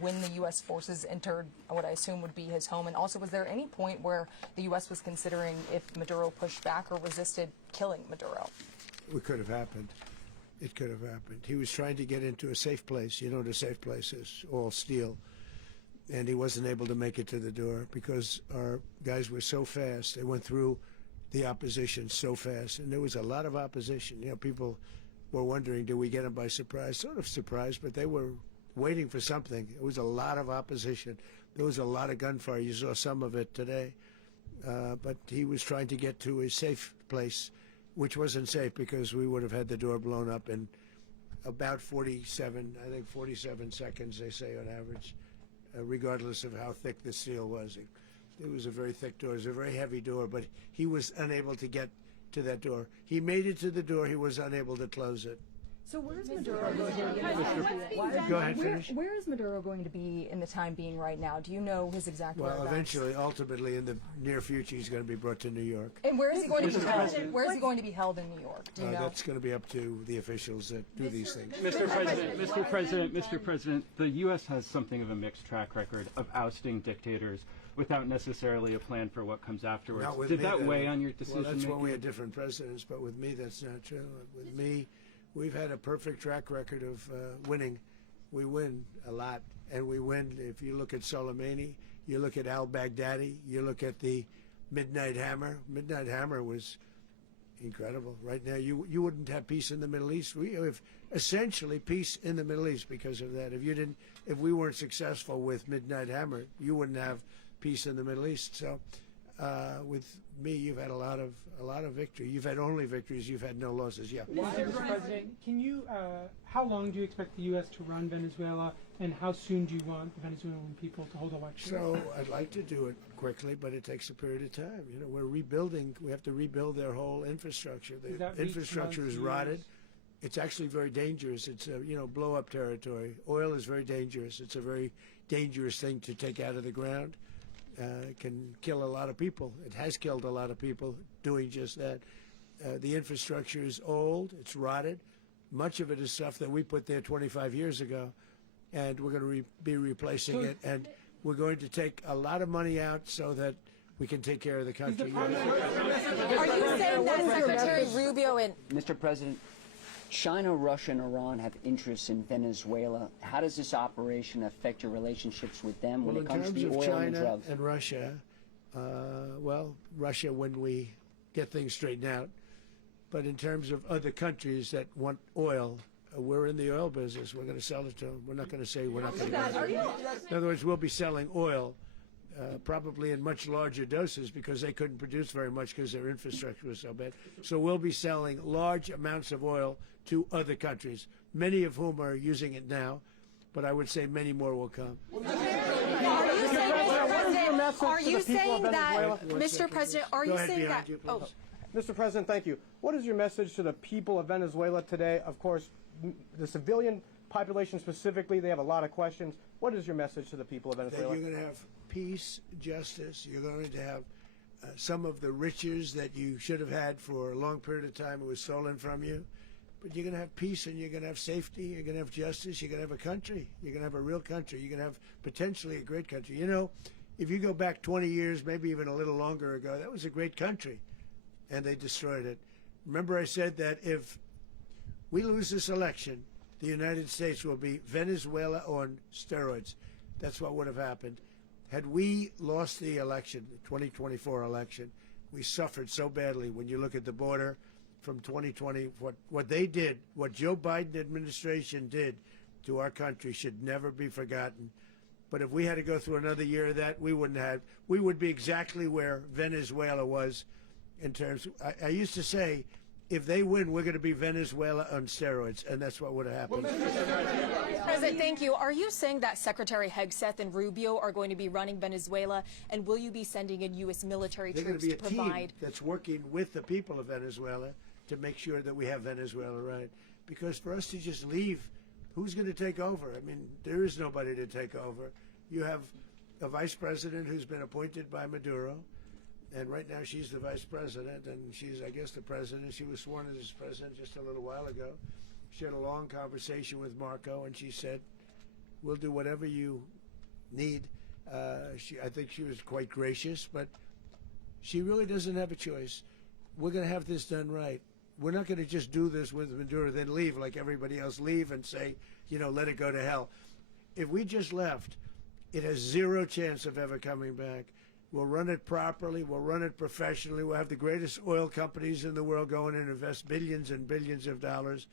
when the U.S. forces entered what I assume would be his home? And also, was there any point where the U.S. was considering if Maduro pushed back or resisted killing Maduro? It could have happened. It could have happened. He was trying to get into a safe place. You know what a safe place is, all steel. And he wasn't able to make it to the door because our guys were so fast. They went through the opposition so fast. And there was a lot of opposition. You know, people were wondering, did we get them by surprise? Sort of surprised, but they were waiting for something. It was a lot of opposition. There was a lot of gunfire. You saw some of it today. But he was trying to get to a safe place, which wasn't safe because we would have had the door blown up in about 47 seconds, they say on average, regardless of how thick the steel was. It was a very thick door. It was a very heavy door, but he was unable to get to that door. He made it to the door. He was unable to close it. So where is Maduro going to be? Go ahead, finish. Where is Maduro going to be in the time being right now? Do you know his exact Well, whereabouts? eventually, ultimately, in the near future, he's going to be brought to New York. And where is he going to be held? Where is he going to be held in New York? Do you know? That's going to be up to the officials that do these things. Mr. President, the U.S. has something of a mixed track record of ousting dictators without necessarily a plan for what comes afterwards. Not with Did me, that though. weigh on your decision Well, that's making? when we had different presidents, but with me, that's not true. With me, we've had a perfect track record of winning. We win a lot, and we win. If you look at Soleimani, you look at al-Baghdadi, you look at the Midnight Hammer. Midnight Hammer was incredible. Right now, you wouldn't have peace in the Middle East. We have essentially peace in the Middle East because of that. If we weren't successful with Midnight Hammer, you wouldn't have peace in the Middle East. So, with me, you've had a lot of victory. You've had only victories. You've had no losses. Yeah. Mr. President, can you? How long do you expect the U.S. to run Venezuela, and how soon do you want the Venezuelan people to hold elections? So I'd like to do it quickly, but it takes a period of time. You know, we're rebuilding. We have to rebuild their whole infrastructure. The infrastructure is rotted. It's actually very dangerous. It's blow-up territory. Oil is very dangerous. It's a very dangerous thing to take out of the ground. can kill a lot of people. It has killed a lot of people doing just that. The infrastructure is old, it's rotted. Much of it is stuff that we put there 25 years ago, and we're going to be replacing it. And we're going to take a lot of money out so that we can take care of the country. Are you saying that Secretary Rubio and Mr. President, China, Russia, and Iran have interests in Venezuela. How does this operation affect your relationships with them when it comes to the oil and in terms of China drugs? and Russia, well, Russia when we get things straightened out. But in terms of other countries that want oil, we're in the oil business. We're going to sell it to them. We're not going to say we're not going to. In other words, we'll be selling oil, probably in much larger doses because they couldn't produce very much because their infrastructure was so bad. So we'll be selling large amounts of oil to other countries, many of whom are using it now, but I would say many more will come. Are you saying that, Mr. President, are you saying that? Oh. Mr. President, thank you. What is your message to the people of Venezuela today? Of course, the civilian population specifically, they have a lot of questions. What is your message to the people of Venezuela? That you're going to have peace, justice. You're going to have some of the riches that you should have had for a long period of time. It was stolen from you. But you're going to have peace and you're going to have safety. You're going to have justice. You're going to have a country. You're going to have a real country. You're going to have potentially a great country. You know, if you go back 20 years, maybe even a little longer ago, that was a great country. And they destroyed it. Remember I said that if we lose this election, the United States will be Venezuela on steroids. That's what would have happened. Had we lost the election, the 2024 election, we suffered so badly. When you look at the border from 2020, what they did, what Joe Biden administration did to our country should never be forgotten. But if we had to go through another year of that, we would be exactly where Venezuela was in terms of, I used to say, if they win, we're going to be Venezuela on steroids, and that's what would have happened. President, thank you. Are you saying that Secretary Hegseth and Rubio are going to be running Venezuela, and will you be sending in U.S. military They're going troops to be a to provide? team that's working with the people of Venezuela to make sure that we have Venezuela right. Because for us to just leave, who's going to take over? I mean, there is nobody to take over. You have a vice president who's been appointed by Maduro. And right now she's the vice president, and she's, I guess, the president. She was sworn as president just a little while ago. She had a long conversation with Marco, and she said, we'll do whatever you need. I think she was quite gracious, but she really doesn't have a choice. We're going to have this done right. We're not going to just do this with Maduro, then leave like everybody else, leave and say, you know, let it go to hell. If we just left, it has zero chance of ever coming back. We'll run it properly. We'll run it professionally. We'll have the greatest oil companies in the world go in and invest billions and billions of dollars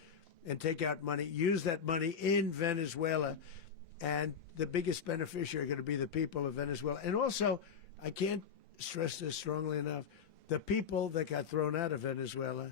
and take out money, use that money in Venezuela. And the biggest beneficiary are going to be the people of Venezuela. And also, I can't stress this strongly enough, the people that got thrown out of Venezuela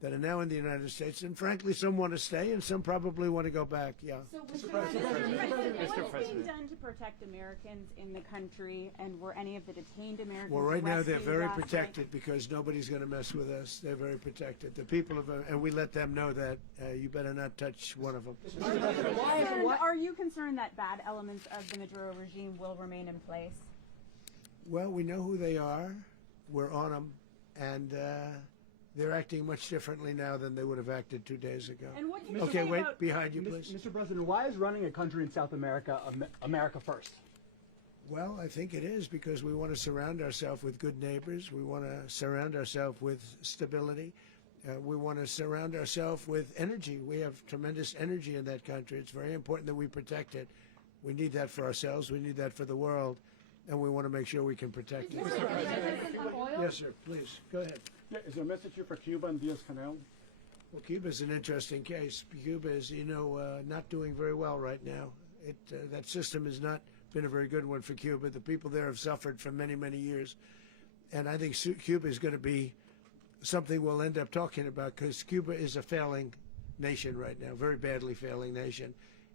that are now in the United States, and frankly, some want to stay and some probably want to go back. Yeah. So, Mr. President, what is being done to protect Americans in the country, and were any of the detained Americans Well, right now they're rescued very last protected night? because nobody's going to mess with us. They're very protected. The people of, and we let them know that you better not touch one of them. Are you concerned that bad elements of the Maduro regime will remain in place? Well, we know who they are. We're on them, and they're acting much differently now than they would have acted 2 days ago. And what can you Okay, say wait, about behind you, please. Mr. President, why is running a country in South America America first? Well, I think it is because we want to surround ourselves with good neighbors. We want to surround ourselves with stability. We want to surround ourselves with energy. We have tremendous energy in that country. It's very important that we protect it. We need that for ourselves. We need that for the world. And we want to make sure we can protect it. Yes, sir. Please, go ahead. Yeah, is there a message here for Cuba and Diaz-Canel? Well, Cuba's an interesting case. Cuba is, you know, not doing very well right now. That system has not been a very good one for Cuba. The people there have suffered for many, many years. And I think Cuba is going to be something we'll end up talking about because Cuba is a failing nation right now, very badly failing nation.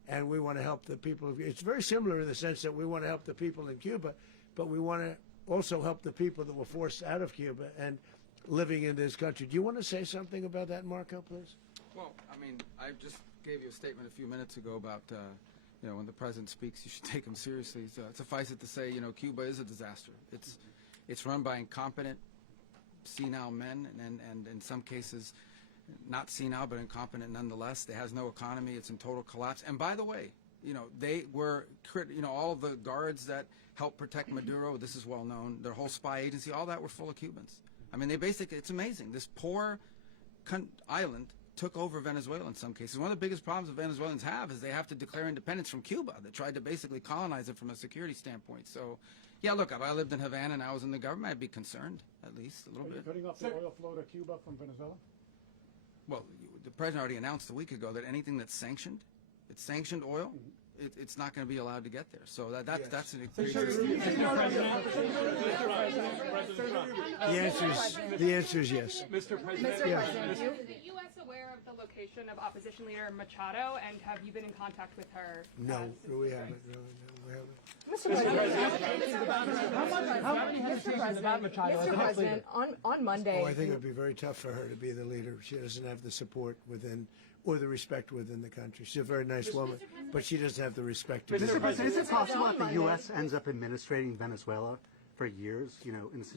And we want to help the people. It's very similar in the sense that we want to help the people in Cuba, but we want to also help the people that were forced out of Cuba and living in this country. Do you want to say something about that, Marco, please? Well, I mean, I just gave you a statement a few minutes ago about when the president speaks, you should take him seriously. So suffice it to say, Cuba is a disaster. It's run by incompetent, senile men, and in some cases, not senile but incompetent nonetheless. It has no economy. It's in total collapse. And by the way, they were, all of the guards that helped protect Maduro. This is well known. Their whole spy agency, all that were full of Cubans. I mean, it's amazing. This poor island took over Venezuela in some cases. One of the biggest problems that Venezuelans have is they have to declare independence from Cuba. They tried to basically colonize it from a security standpoint. So, yeah, look, if I lived in Havana and I was in the government, I'd be concerned, at least a little bit. Are you cutting off the oil flow to Cuba from Venezuela? Well, the president already announced a week ago that anything that's sanctioned, it's sanctioned oil, it's not going to be allowed to get there. So that's an The answer is yes. Mr. President, Is the U.S. aware of the location of opposition leader Machado, and have you been in contact with her? No, we haven't. No, we haven't. Mr. President, on Monday. Oh, I think it would be very tough for her to be the leader. She doesn't have the support within or the respect within the country. She's a very nice woman, but she doesn't have the respect. Mr. President, is it possible that the U.S. ends up administrating Venezuela for years?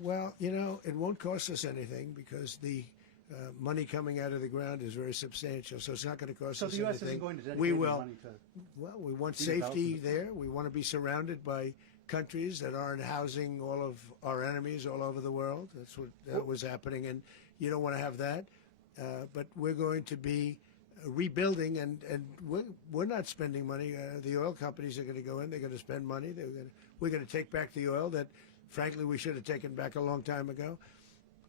Well, it won't cost us anything because the money coming out of the ground is very substantial, so it's not going to cost us anything. So the U.S. isn't going to dedicate we will. money to... Well, we want safety there. We want to be surrounded by countries that aren't housing all of our enemies all over the world. That's what was happening, and you don't want to have that. But we're going to be rebuilding, and we're not spending money. The oil companies are going to go in. They're going to spend money. We're going to take back the oil that, frankly, we should have taken back a long time ago.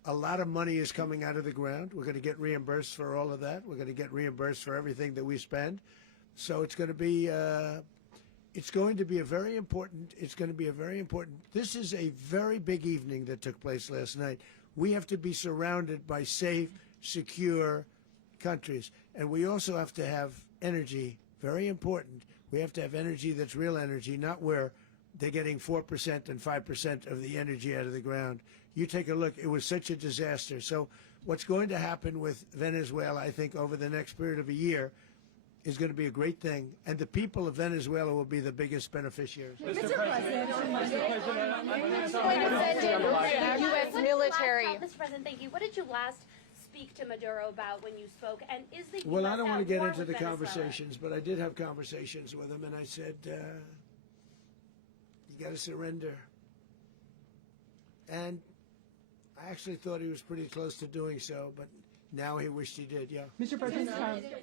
A lot of money is coming out of the ground. We're going to get reimbursed for all of that. We're going to get reimbursed for everything that we spend. So it's going to be a very important. This is a very big evening that took place last night. We have to be surrounded by safe, secure countries, and we also have to have energy. Very important. We have to have energy that's real energy, not where they're getting 4% and 5% of the energy out of the ground. You take a look. It was such a disaster. So what's going to happen with Venezuela, I think, over the next period of a year is going to be a great thing, and the people of Venezuela will be the biggest beneficiaries. Mr. President, U.S. military. Mr. President, thank you. What did you last speak to Maduro about when you spoke? And is the Well, US I don't want to get into the Venezuela? conversations, but I did have conversations with him, and I said, you got to surrender. And I actually thought he was pretty close to doing so, but now he wished he did, yeah. Mr. President,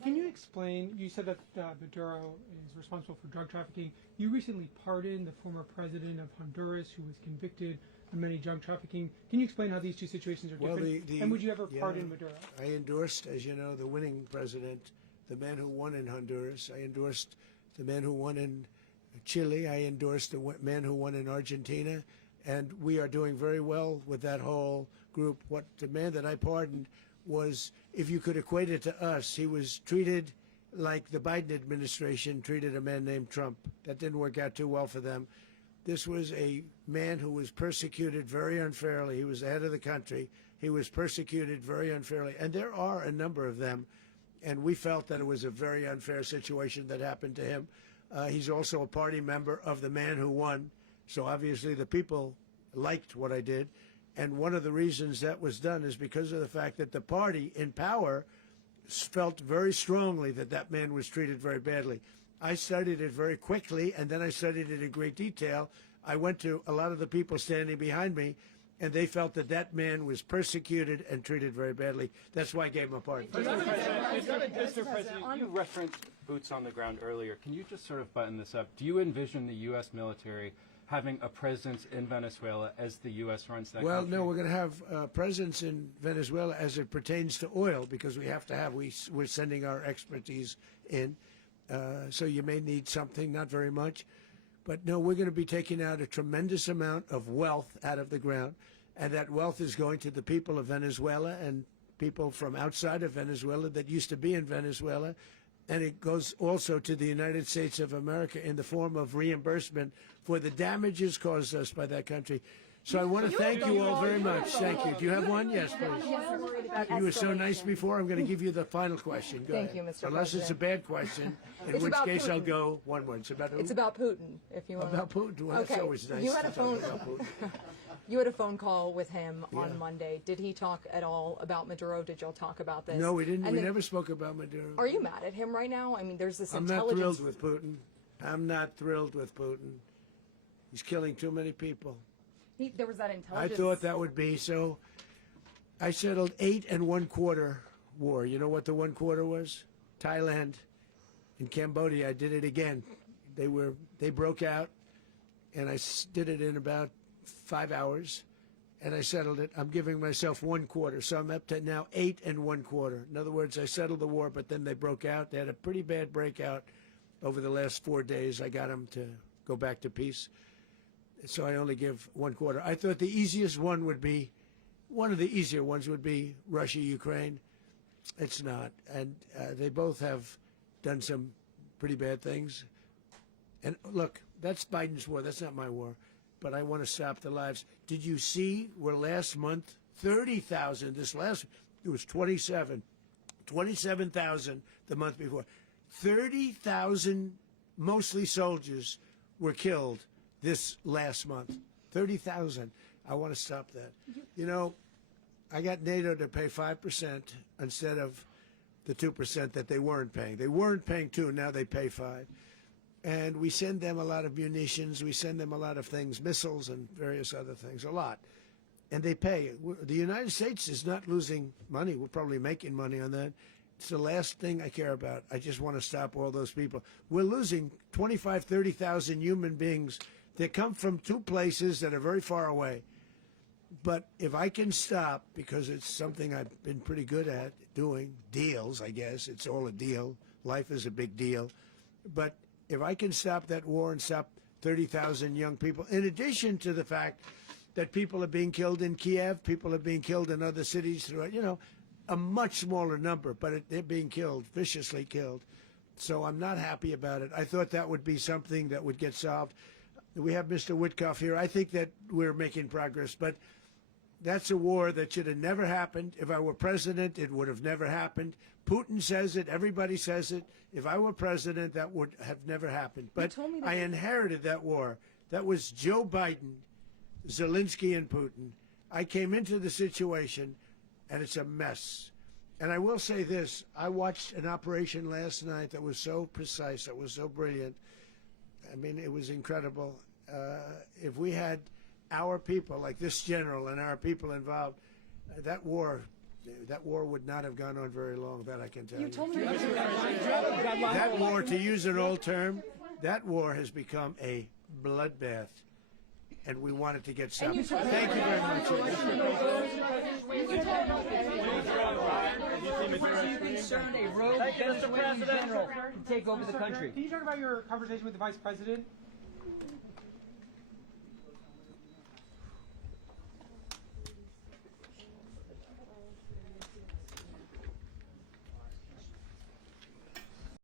can you explain, you said that Maduro is responsible for drug trafficking. You recently pardoned the former president of Honduras who was convicted of many drug trafficking. Can you explain how these two situations are different? And would you ever pardon Maduro? I endorsed, as you know, the winning president, the man who won in Honduras. I endorsed the man who won in Chile. I endorsed the man who won in Argentina. And we are doing very well with that whole group. What the man that I pardoned was, if you could equate it to us, he was treated like the Biden administration treated a man named Trump. That didn't work out too well for them. This was a man who was persecuted very unfairly. He was the head of the country. He was persecuted very unfairly. And there are a number of them. And we felt that it was a very unfair situation that happened to him. He's also a party member of the man who won. So obviously the people liked what I did. And one of the reasons that was done is because of the fact that the party in power felt very strongly that that man was treated very badly. I studied it very quickly, and then I studied it in great detail. I went to a lot of the people standing behind me, and they felt that that man was persecuted and treated very badly. That's why I gave him a pardon. Mr. President, you referenced boots on the ground earlier. Can you just sort of button this up? Do you envision the U.S. military having a presence in Venezuela as the U.S. runs that country? Well, no, we're going to have a presence in Venezuela as it pertains to oil, because we have to have, we're sending our expertise in. So you may need something, not very much. But no, we're going to be taking out a tremendous amount of wealth out of the ground. And that wealth is going to the people of Venezuela and people from outside of Venezuela that used to be in Venezuela. And it goes also to the United States of America in the form of reimbursement for the damages caused us by that country. So I want to thank you all very much. Thank you. Do you have one? Yes, please. You were so nice before. I'm going to give you the final question. Go Thank ahead. you, Mr. Unless it's a bad question, in It's which about case I'll Putin. go one word. It's about who? It's about Putin, if you want. About Putin. Well, Okay. that's always nice You had to a talk phone. about Putin. You had a phone call with him Yeah. on Monday. Did he talk at all about Maduro? Did y'all talk about this? No, we didn't. And We then- never spoke about Maduro. Are you mad at him right now? I mean, there's this I'm not intelligence. thrilled with Putin. I'm not thrilled with Putin. He's killing too many people. There was that I intelligence. thought that would be so. I settled 8 1/4 war. You know what the 1/4 was? Thailand and Cambodia. I did it again. They broke out, and I did it in about 5 hours, and I settled it. I'm giving myself 1/4, so I'm up to now 8 1/4. In other words, I settled the war, but then they broke out. They had a pretty bad breakout over the last 4 days. I got them to go back to peace. So I only give 1/4. I thought the easiest one would be, one of the easier ones would be Russia, Ukraine. It's not. And they both have done some pretty bad things. And look, that's Biden's war. That's not my war. But I want to stop the lives. Did you see where last month, 30,000, it was 27,000 the month before. 30,000, mostly soldiers, were killed this last month. 30,000. I want to stop that. You know, I got NATO to pay 5% instead of the 2% that they weren't paying. They weren't paying 2, now they pay 5. And we send them a lot of munitions, we send them a lot of things, missiles and various other things, a lot. And they pay. The United States is not losing money. We're probably making money on that. It's the last thing I care about. I just want to stop all those people. We're losing 25, 30,000 human beings that come from 2 places that are very far away. But if I can stop, because it's something I've been pretty good at doing, deals, I guess. It's all a deal. Life is a big deal. But if I can stop that war and stop 30,000 young people, in addition to the fact that people are being killed in Kiev, people are being killed in other cities throughout, you know, a much smaller number, but they're being killed, viciously killed. So I'm not happy about it. I thought that would be something that would get solved. We have Mr. Witkoff here. I think that we're making progress, but that's a war that should have never happened. If I were president, it would have never happened. Putin says it. Everybody says it. If I were president, that would have never happened. But I inherited that war. That was Joe Biden, Zelensky, and Putin. I came into the situation, and it's a mess. And I will say this. I watched an operation last night that was so precise, that was so brilliant. I mean, it was incredible. If we had our people, like this general and our people involved, that war would not have gone on very long, that I can tell you. told me That war, to use an old term, that war has become a bloodbath, and we want it to get stopped. Thank you very much. Are you concerned a rogue Venezuelan general can take over the country? Can you talk about your conversation with the vice president?